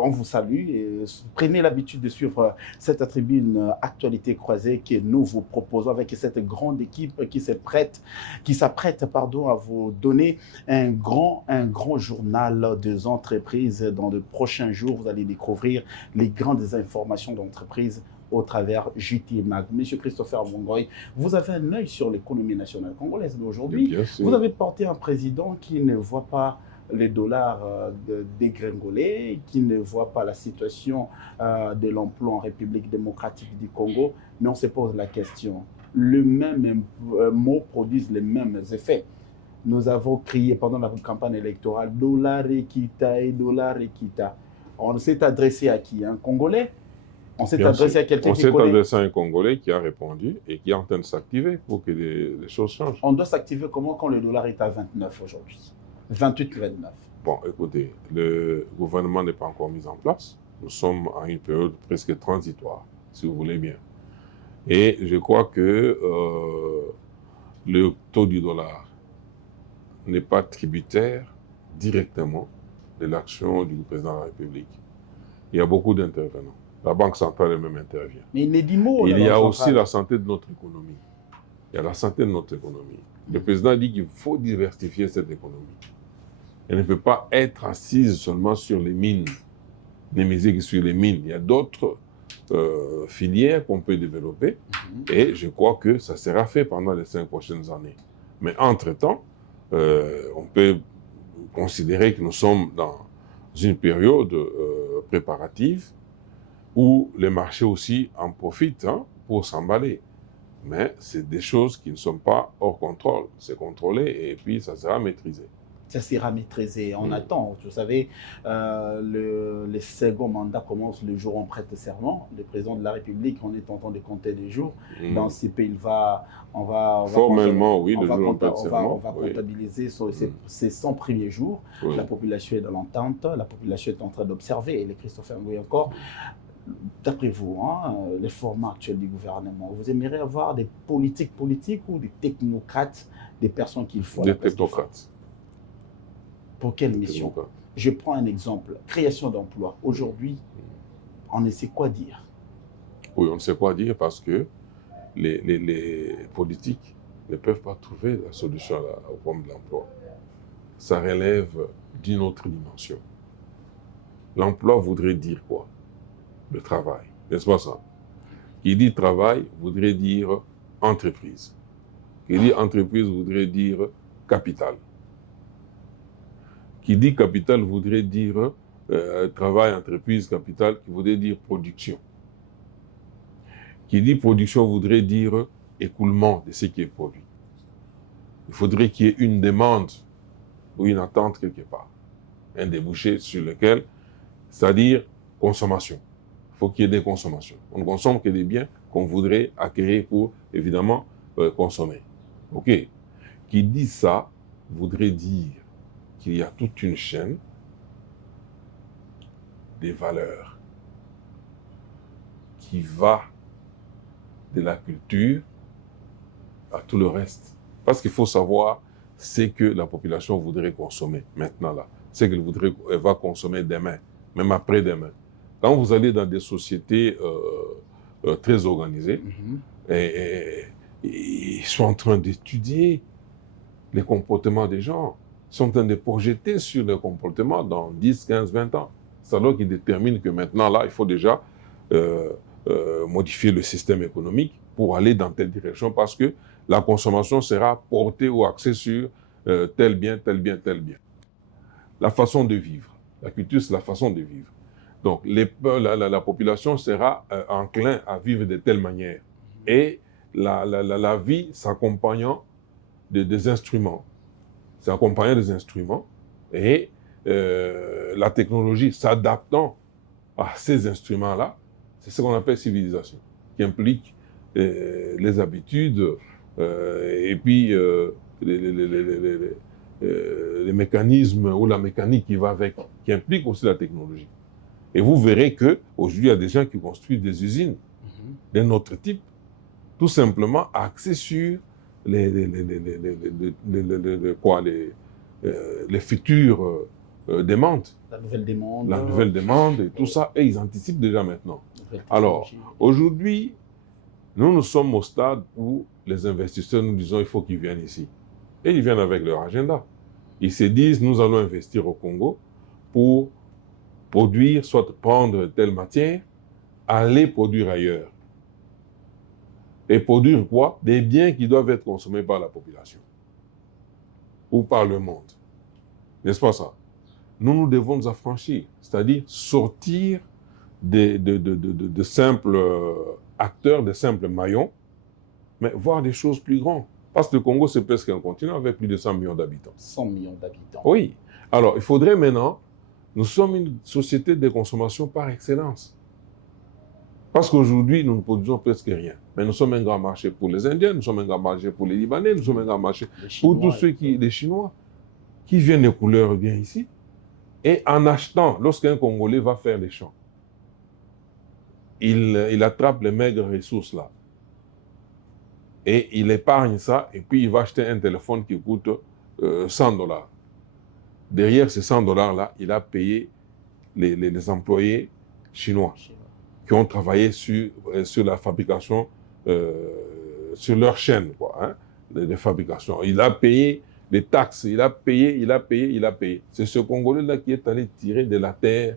on vous salue. Et prenez l'habitude de suivre cette tribune Actualité croisée que nous vous proposons avec cette grande équipe qui s'apprête à vous donner un grand journal des entreprises. Dans de prochains jours, vous allez découvrir les grandes informations d'entreprise au travers JT Mag. Monsieur Christopher Mongoy, vous avez un œil sur l'économie nationale congolaise, mais aujourd'hui, vous avez porté un président qui ne voit pas les dollars dégringoler, qui ne voit pas la situation de l'emploi en République démocratique du Congo, mais on se pose la question. Le même mot produit les mêmes effets. Nous avons crié pendant la campagne électorale dollar Equita et dollar Equita. On s'est adressé à qui? Un Congolais? On s'est adressé à quelqu'un qui connaît? On s'est adressé à un Congolais qui a répondu et qui est en train de s'activer pour que les choses changent. On doit s'activer comment quand le dollar est à 29 aujourd'hui? 28, 29. Bon, écoutez, le gouvernement n'est pas encore mis en place. Nous sommes à une période presque transitoire, si vous voulez bien. Et je crois que le taux du dollar n'est pas tributaire directement de l'action du président de la République. Il y a beaucoup d'intervenants. La Banque centrale elle-même intervient. Mais il n'est dit mot. Il y a aussi la santé de notre économie. Il y a la santé de notre économie. Le président dit qu'il faut diversifier cette économie. Elle ne peut pas être assise seulement sur les mines, ne miser que sur les mines. Il y a d'autres filières qu'on peut développer et je crois que ça sera fait pendant les 5 prochaines années. Mais entre-temps, on peut considérer que nous sommes dans une période préparative où les marchés aussi en profitent pour s'emballer. Mais c'est des choses qui ne sont pas hors contrôle. C'est contrôlé et puis ça sera maîtrisé. Ça sera maîtrisé. On attend. Vous savez, le second mandat commence le jour où on prête serment. Le président de la République, on est en train de compter des jours. Dans ces pays, on va formellement, oui, le jour où on prête serment. On va comptabiliser ces 100 premiers jours. Oui. La population est dans l'entente. La population est en train d'observer. Et les Christopher Ngoy encore. D'après vous, les formats actuels du gouvernement, vous aimeriez avoir des politiques ou des technocrates, des personnes qu'il faut? Des technocrates. Pour quelle mission? Je prends un exemple, création d'emplois. Aujourd'hui, on ne sait quoi dire. Oui, on ne sait quoi dire parce que les politiques ne peuvent pas trouver la solution au problème de l'emploi. Ça relève d'une autre dimension. L'emploi voudrait dire quoi? Le travail, n'est-ce pas ça? Qui dit travail voudrait dire entreprise. Qui dit entreprise voudrait dire capital. Qui dit capital voudrait dire travail, entreprise, capital, qui voudrait dire production. Qui dit production voudrait dire écoulement de ce qui est produit. Il faudrait qu'il y ait une demande ou une attente quelque part. Un débouché sur lequel, c'est-à-dire consommation. Il faut qu'il y ait des consommations. On ne consomme que des biens qu'on voudrait acquérir pour, évidemment, consommer. OK. Qui dit ça voudrait dire qu'il y a toute une chaîne des valeurs qui va de la culture à tout le reste. Parce qu'il faut savoir ce que la population voudrait consommer maintenant là, ce qu'elle va consommer demain, même après-demain. Quand vous allez dans des sociétés très organisées, ils sont en train d'étudier les comportements des gens. Ils sont en train de projeter sur le comportement dans 10, 15, 20 ans. C'est alors qu'ils déterminent que maintenant, là, il faut déjà modifier le système économique pour aller dans telle direction parce que la consommation sera portée ou axée sur tel bien, tel bien, tel bien. La façon de vivre. La culture, c'est la façon de vivre. Donc, la population sera enclin à vivre de telle manière. Et la vie s'accompagnant des instruments. S'accompagnant des instruments et la technologie s'adaptant à ces instruments-là, c'est ce qu'on appelle civilisation, qui implique les habitudes et puis les mécanismes ou la mécanique qui va avec, qui implique aussi la technologie. Et vous verrez qu'aujourd'hui, il y a des gens qui construisent des usines d'un autre type, tout simplement axées sur les futures demandes. La nouvelle demande. La nouvelle demande et tout ça, et ils anticipent déjà maintenant. Alors, aujourd'hui, nous sommes au stade où les investisseurs nous disons il faut qu'ils viennent ici. Et ils viennent avec leur agenda. Ils se disent, nous allons investir au Congo pour produire, soit prendre telle matière, aller produire ailleurs. Et produire quoi? Des biens qui doivent être consommés par la population ou par le monde. N'est-ce pas ça? Nous devons nous affranchir, c'est-à-dire sortir de simples acteurs, de simples maillons, mais voir des choses plus grandes. Parce que le Congo, c'est presque un continent avec plus de 100 millions d'habitants. 100 millions d'habitants. Oui. Alors, il faudrait maintenant, nous sommes une société de consommation par excellence. Parce qu'aujourd'hui, nous ne produisons presque rien. Mais nous sommes un grand marché pour les Indiens, nous sommes un grand marché pour les Libanais, nous sommes un grand marché pour tous ceux les Chinois, qui viennent les couleurs bien ici. Et en achetant, lorsqu'un Congolais va faire les champs, il attrape les maigres ressources là. Et il épargne ça, et puis il va acheter un téléphone qui coûte $100. Derrière ces $100-là, il a payé les employés chinois qui ont travaillé sur la fabrication, sur leur chaîne, quoi, hein, de fabrication. Il a payé les taxes, il a payé. C'est ce Congolais-là qui est allé tirer de la terre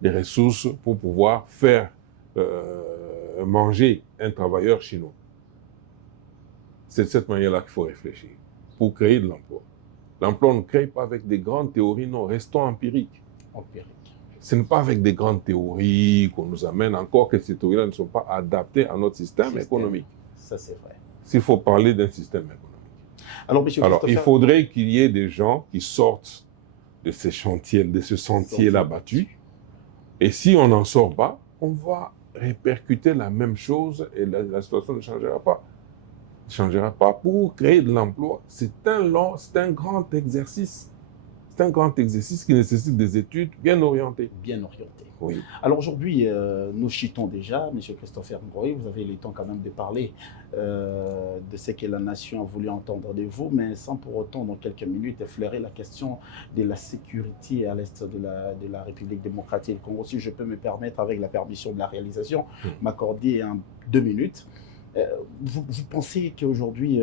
des ressources pour pouvoir faire manger un travailleur chinois. C'est de cette manière-là qu'il faut réfléchir, pour créer de l'emploi. L'emploi, on ne crée pas avec des grandes théories, non, restons empiriques. Ce n'est pas avec des grandes théories qu'on nous amène, encore que ces théories-là ne sont pas adaptées à notre système économique. Ça, c'est vrai. S'il faut parler d'un système économique. Alors, il faudrait qu'il y ait des gens qui sortent de ces chantiers, de ce sentier-là battu. Et si on n'en sort pas, on va répercuter la même chose et la situation ne changera pas. Ne changera pas. Pour créer de l'emploi, c'est un grand exercice. C'est un grand exercice qui nécessite des études bien orientées. Bien orientées. Oui. Alors aujourd'hui, nous chitons déjà, M. Christopher Ngoy, vous avez le temps quand même de parler de ce que la nation a voulu entendre de vous, mais sans pour autant, dans quelques minutes, effleurer la question de la sécurité à l'est de la République démocratique du Congo. Si je peux me permettre, avec la permission de la réalisation, m'accorder 2 minutes. Vous pensez qu'aujourd'hui,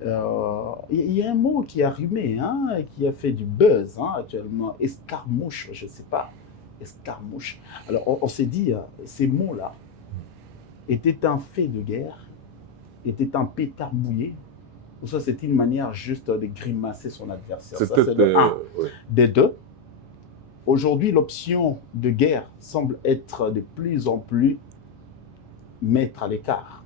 il y a un mot qui a rhumé, hein, qui a fait du buzz actuellement, escarmouche, je ne sais pas, escarmouche. Alors on s'est dit, ces mots-là étaient un fait de guerre, étaient un pétard mouillé, ou ça c'est une manière juste de grimacer son adversaire. C'est peut-être des deux. Aujourd'hui, l'option de guerre semble être de plus en plus mettre à l'écart.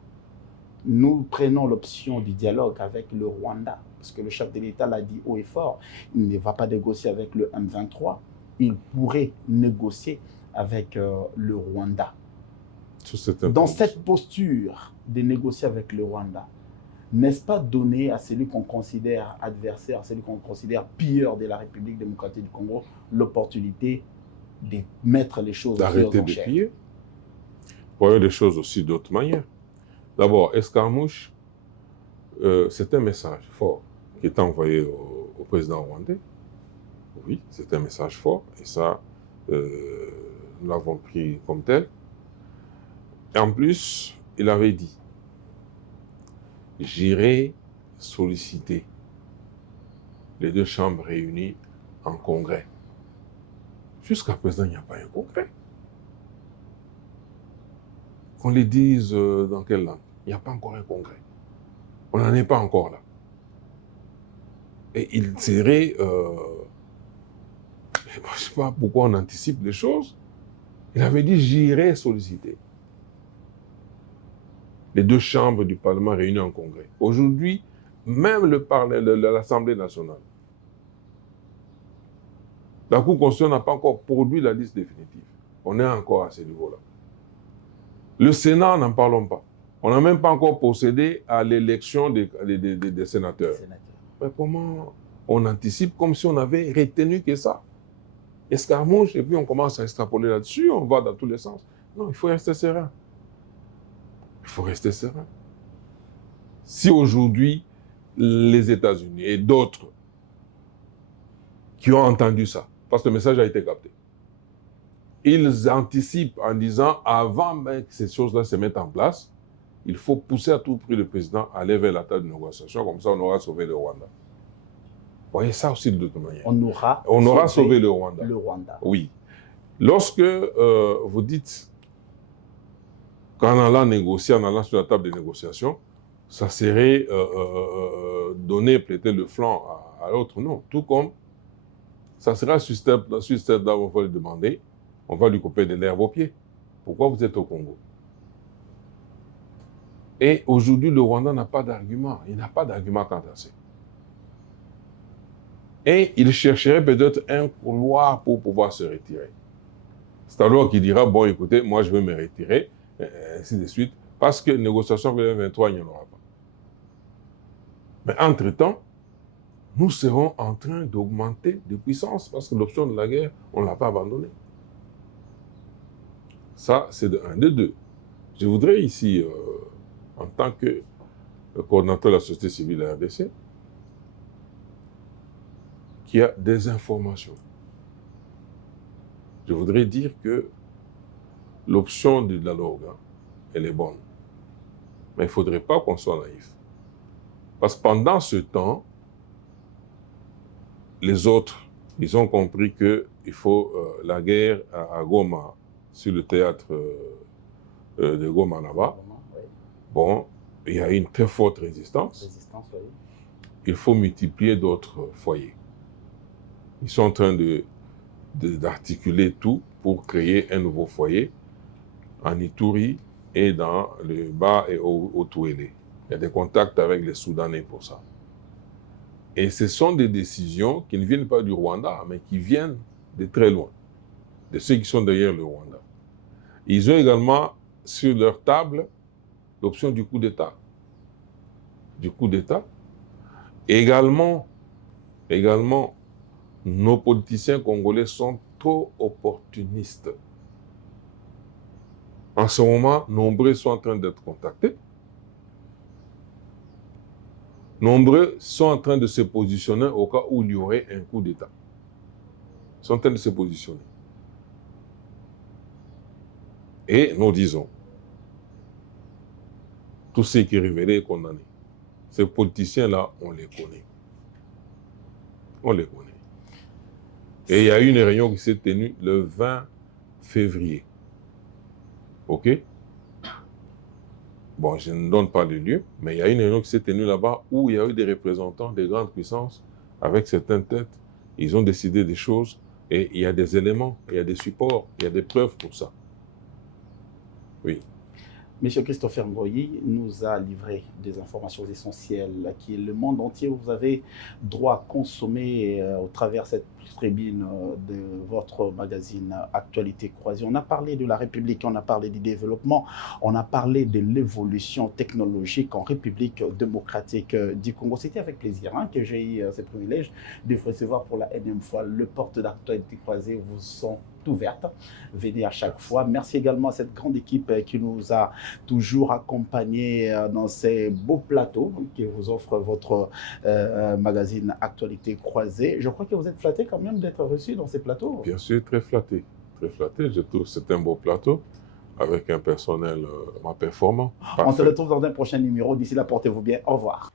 Nous prenons l'option du dialogue avec le Rwanda, parce que le chef de l'État l'a dit haut et fort, il ne va pas négocier avec le M23, il pourrait négocier avec le Rwanda. Dans cette posture de négocier avec le Rwanda, n'est-ce pas donner à celui qu'on considère adversaire, à celui qu'on considère pilleur de la République démocratique du Congo, l'opportunité de mettre les choses d'arrêter de piller? Voyons les choses aussi d'autres manières. D'abord, escarmouche, c'est un message fort qui est envoyé au président rwandais. Oui, c'est un message fort, et ça, nous l'avons pris comme tel. Et en plus, il avait dit, j'irai solliciter les 2 chambres réunies en congrès. Jusqu'à présent, il n'y a pas un congrès. Qu'on les dise dans quelle langue? Il n'y a pas encore un congrès. On n'en est pas encore là. Et il serait... je ne sais pas pourquoi on anticipe les choses. Il avait dit, j'irai solliciter les 2 chambres du Parlement réunies en congrès. Aujourd'hui, même l'Assemblée nationale, la Cour constitutionnelle n'a pas encore produit la liste définitive. On est encore à ce niveau-là. Le Sénat, n'en parlons pas. On n'a même pas encore procédé à l'élection des sénateurs. Mais comment on anticipe comme si on avait retenu que ça? Escarmouche, et puis on commence à extrapoler là-dessus, on va dans tous les sens. Non, il faut rester serein. Il faut rester serein. Si aujourd'hui, les États-Unis et d'autres qui ont entendu ça, parce que le message a été capté, ils anticipent en disant, avant même que ces choses-là se mettent en place, il faut pousser à tout prix le président à aller vers la table de négociation, comme ça on aura sauvé le Rwanda. Vous voyez ça aussi de toute manière. On aura sauvé le Rwanda. Le Rwanda. Oui. Lorsque vous dites qu'en allant négocier, en allant sur la table de négociation, ça serait donner peut-être le flanc à l'autre. Non. Tout comme ça sera sur cette table, on va lui demander, on va lui couper de l'herbe aux pieds. Pourquoi vous êtes au Congo? Et aujourd'hui, le Rwanda n'a pas d'argument. Il n'a pas d'argument quant à ça. Et il chercherait peut-être un couloir pour pouvoir se retirer. C'est alors qu'il dira, bon, écoutez, moi je vais me retirer, ainsi de suite, parce que négociation avec le 23, il n'y en aura pas. Mais entre-temps, nous serons en train d'augmenter de puissance, parce que l'option de la guerre, on ne l'a pas abandonnée. Ça, c'est de un. De deux, je voudrais ici, en tant que coordinateur de la société civile de la RDC, qu'il y a des informations. Je voudrais dire que l'option du dialogue, elle est bonne. Mais il ne faudrait pas qu'on soit naïf. Parce que pendant ce temps, les autres, ils ont compris qu'il faut la guerre à Goma, sur le théâtre de Goma là-bas. Bon, il y a une très forte résistance. Oui. Il faut multiplier d'autres foyers. Ils sont en train d'articuler tout pour créer un nouveau foyer en Ituri et dans le Bas et au Touélé. Il y a des contacts avec les Soudanais pour ça. Et ce sont des décisions qui ne viennent pas du Rwanda, mais qui viennent de très loin, de ceux qui sont derrière le Rwanda. Ils ont également sur leur table l'option du coup d'État. Du coup d'État. Également, nos politiciens congolais sont trop opportunistes. En ce moment, nombreux sont en train d'être contactés. Nombreux sont en train de se positionner au cas où il y aurait un coup d'État. Ils sont en train de se positionner. Et nous disons, tous ceux qui révélaient et condamnés, ces politiciens-là, on les connaît. On les connaît. Et il y a eu une réunion qui s'est tenue le 20 février. OK? Bon, je ne donne pas le lieu, mais il y a une réunion qui s'est tenue là-bas où il y a eu des représentants des grandes puissances avec certaines têtes. Ils ont décidé des choses et il y a des éléments, il y a des supports, il y a des preuves pour ça. Oui. M. Christopher Ngoyi nous a livré des informations essentielles qui le monde entier, vous avez droit à consommer au travers de cette tribune de votre magazine Actualité Croisée. On a parlé de la République, on a parlé du développement, on a parlé de l'évolution technologique en République démocratique du Congo. C'était avec plaisir que j'ai eu ce privilège de vous recevoir pour la énième fois. Les portes d'Actualité Croisée vous sont ouvertes. Venez à chaque fois. Merci également à cette grande équipe qui nous a toujours accompagnés dans ces beaux plateaux que vous offre votre magazine Actualité Croisée. Je crois que vous êtes flatté quand même d'être reçu dans ces plateaux. Bien sûr, très flatté. Très flatté. Je trouve que c'est un beau plateau avec un personnel performant. On se retrouve dans un prochain numéro. D'ici là, portez-vous bien. Au revoir.